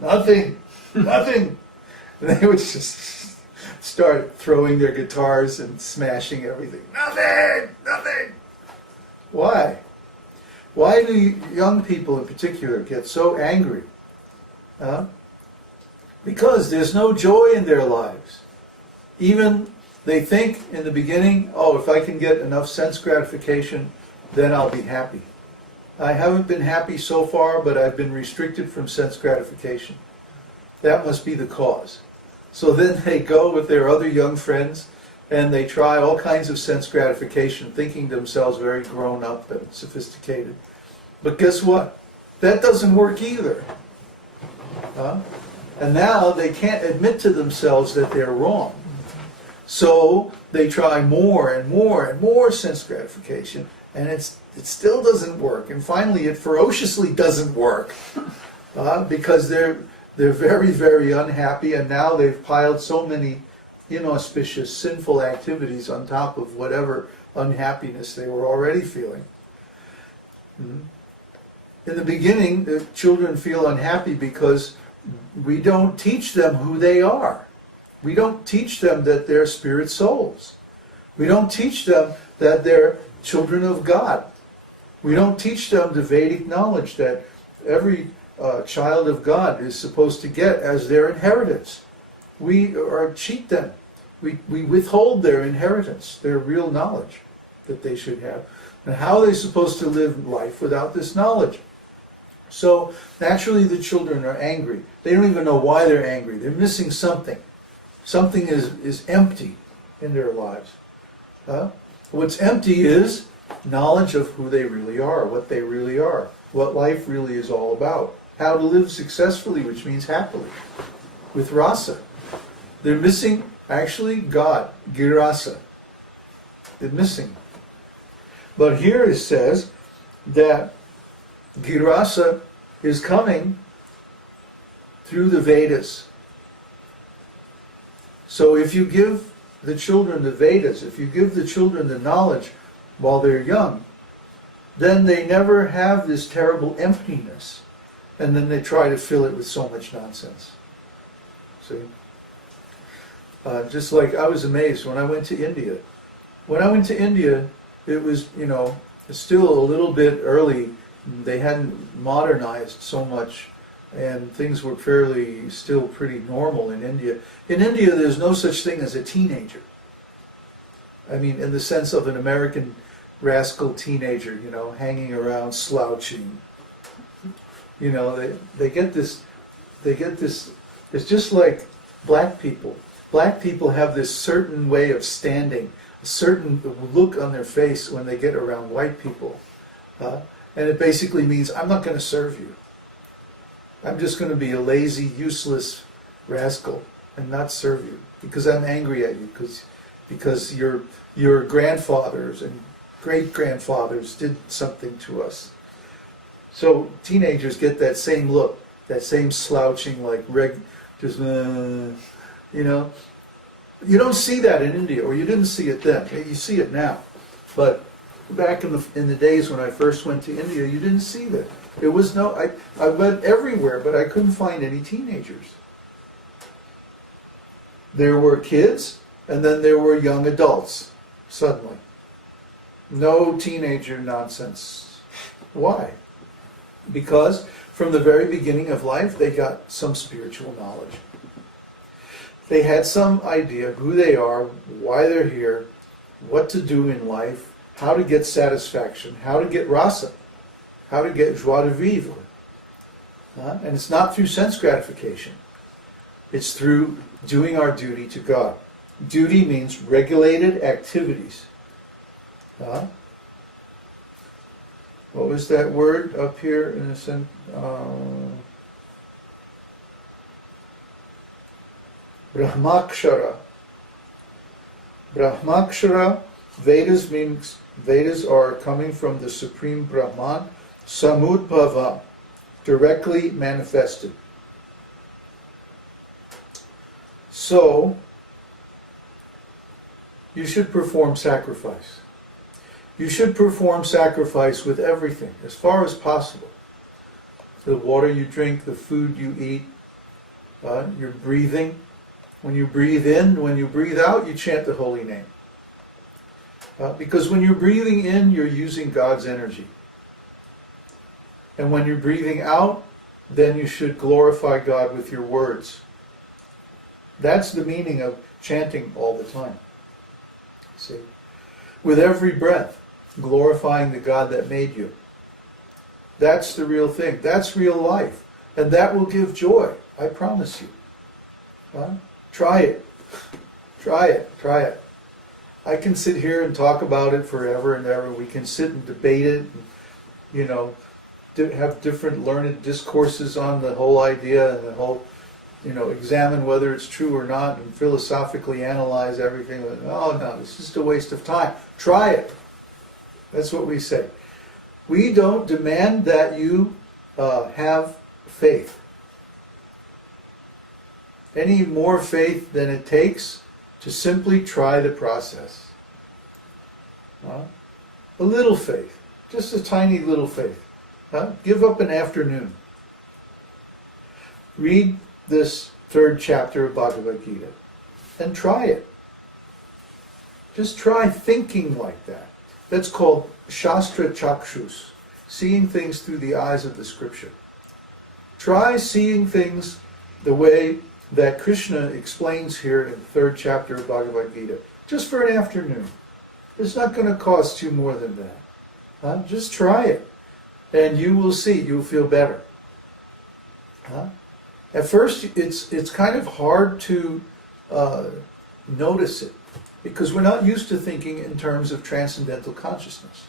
Nothing, nothing. And they would just start throwing their guitars and smashing everything. Nothing, nothing. Why? Why do young people in particular get so angry? Because there's no joy in their lives. Even they think in the beginning, oh, if I can get enough sense gratification, then I'll be happy. I haven't been happy so far, but I've been restricted from sense gratification. That must be the cause. So then they go with their other young friends and they try all kinds of sense gratification, thinking themselves very grown up and sophisticated. But guess what? That doesn't work either. And now they can't admit to themselves that they're wrong. So they try more and more and more sense gratification, and it still doesn't work. And finally, it ferociously doesn't work because they're very, very unhappy, and now they've piled so many inauspicious, sinful activities on top of whatever unhappiness they were already feeling. In the beginning, the children feel unhappy because we don't teach them who they are. We don't teach them that they're spirit souls. We don't teach them that they're children of God. We don't teach them the Vedic knowledge that every child of God is supposed to get as their inheritance. We cheat them. We withhold their inheritance, their real knowledge that they should have. And how are they supposed to live life without this knowledge? So naturally the children are angry. They don't even know why they're angry. They're missing something. Something is empty in their lives. What's empty is knowledge of who they really are, what they really are, what life really is all about, how to live successfully, which means happily, with rasa. They're missing, actually, God, girasa. They're missing. But here it says that girasa is coming through the Vedas. So if you give the children the Vedas, if you give the children the knowledge while they're young, then they never have this terrible emptiness. And then they try to fill it with so much nonsense. See? Just like I was amazed when I went to India. When I went to India, it was, still a little bit early. They hadn't modernized so much, and things were still pretty normal in India. In India, there's no such thing as a teenager. I mean, in the sense of an American rascal teenager, hanging around slouching. They get this, it's just like black people. Black people have this certain way of standing, a certain look on their face when they get around white people. And it basically means, I'm not going to serve you. I'm just going to be a lazy, useless rascal and not serve you because I'm angry at you, because your grandfathers and great-grandfathers did something to us. So teenagers get that same look, that same slouching, You don't see that in India, or you didn't see it then. You see it now. But back in the days when I first went to India, you didn't see that. There was I went everywhere, but I couldn't find any teenagers. There were kids, and then there were young adults, suddenly. No teenager nonsense. Why? Because from the very beginning of life, they got some spiritual knowledge. They had some idea who they are, why they're here, what to do in life, how to get satisfaction, how to get rasa, how to get joie de vivre. And it's not through sense gratification. It's through doing our duty to God. Duty means regulated activities. What was that word up here in a sense? Brahmakshara. Brahmakshara, Vedas are coming from the Supreme Brahman, Samudbhava, directly manifested. So, you should perform sacrifice. You should perform sacrifice with everything, as far as possible. The water you drink, the food you eat, You're breathing. When you breathe in, when you breathe out, you chant the holy name. Because when you're breathing in, you're using God's energy. And when you're breathing out, then you should glorify God with your words. That's the meaning of chanting all the time. See? With every breath, glorifying the God that made you. That's the real thing. That's real life. And that will give joy. I promise you. Try it. Try it. Try it. I can sit here and talk about it forever and ever. We can sit and debate it, and, have different learned discourses on the whole idea and the whole, examine whether it's true or not and philosophically analyze everything. Oh no, it's just a waste of time. Try it. That's what we say. We don't demand that you have faith. Any more faith than it takes to simply try the process. A little faith. Just a tiny little faith. Give up an afternoon. Read this 3rd chapter of Bhagavad-gītā and try it. Just try thinking like that. That's called Shastra Chakshus, seeing things through the eyes of the scripture. Try seeing things the way that Krishna explains here in the 3rd chapter of Bhagavad-gītā, just for an afternoon. It's not going to cost you more than that. Just try it, and you will see. You'll feel better. At first, it's kind of hard to notice it, because we're not used to thinking in terms of transcendental consciousness.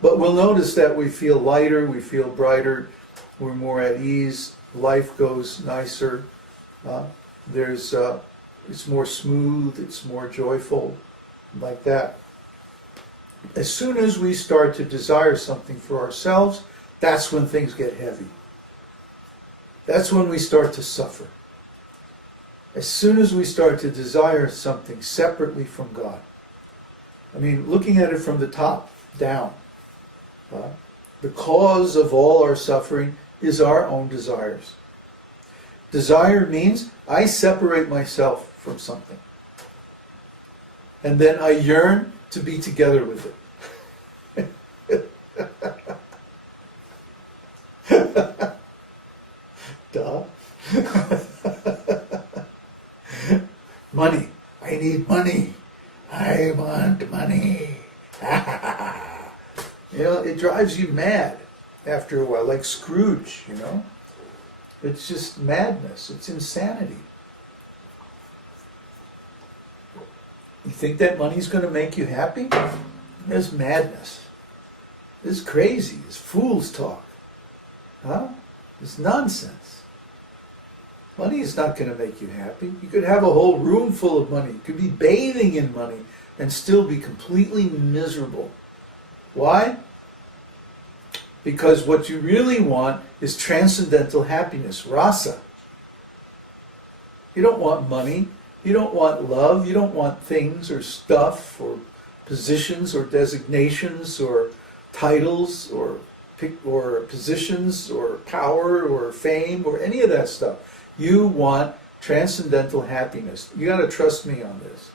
But we'll notice that we feel lighter, we feel brighter, we're more at ease, life goes nicer. It's more smooth, it's more joyful, like that. As soon as we start to desire something for ourselves, that's when things get heavy. That's when we start to suffer. As soon as we start to desire something separately from God. Looking at it from the top down. The cause of all our suffering is our own desires. Desire means I separate myself from something. And then I yearn to be together with it. Duh. Money. I need money. I want money. It drives you mad after a while, like Scrooge, It's just madness. It's insanity. You think that money's going to make you happy? It's madness. It's crazy. It's fool's talk. It's nonsense. Money is not going to make you happy. You could have a whole room full of money. You could be bathing in money and still be completely miserable. Why? Because what you really want is transcendental happiness, rasa. You don't want money. You don't want love. You don't want things or stuff or positions or designations or titles or positions or power or fame or any of that stuff. You want transcendental happiness. You got to trust me on this.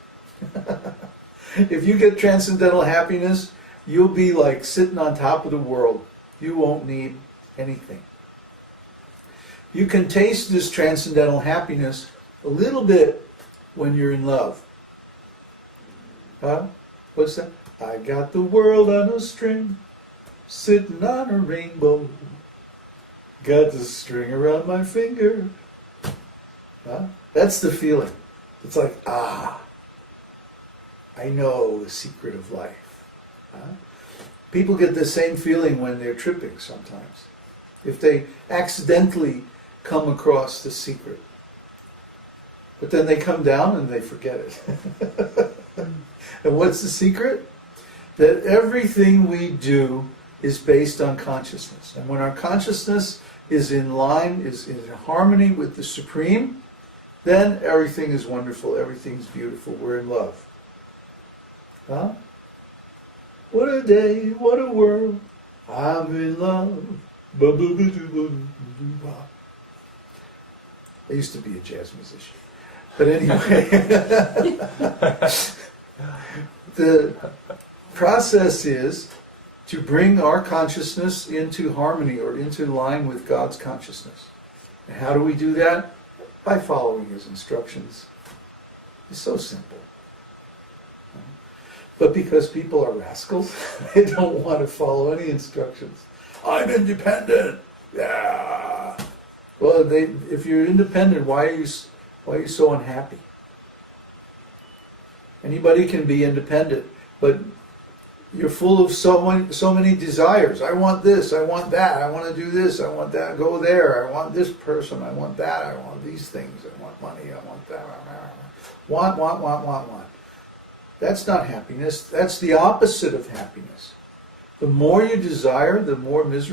If you get transcendental happiness, you'll be like sitting on top of the world. You won't need anything. You can taste this transcendental happiness a little bit when you're in love. What's that? I got the world on a string, sitting on a rainbow. Got the string around my finger. That's the feeling. It's like, I know the secret of life. People get the same feeling when they're tripping sometimes. If they accidentally come across the secret. But then they come down and they forget it. And what's the secret? That everything we do is based on consciousness. And when our consciousness is in line, is in harmony with the Supreme, then everything is wonderful, everything's beautiful, we're in love. What a day, what a world, I'm in love. I used to be a jazz musician. But anyway, the process is to bring our consciousness into harmony or into line with God's consciousness. And how do we do that? By following His instructions. It's so simple. But because people are rascals, they don't want to follow any instructions. I'm independent. Yeah. Well, if you're independent, why are you so unhappy? Anybody can be independent, but you're full of so many desires. I want this, I want that, I want to do this, I want that, go there, I want this person, I want that, I want these things, I want money, I want that. Want. That's not happiness. That's the opposite of happiness. The more you desire, the more miserable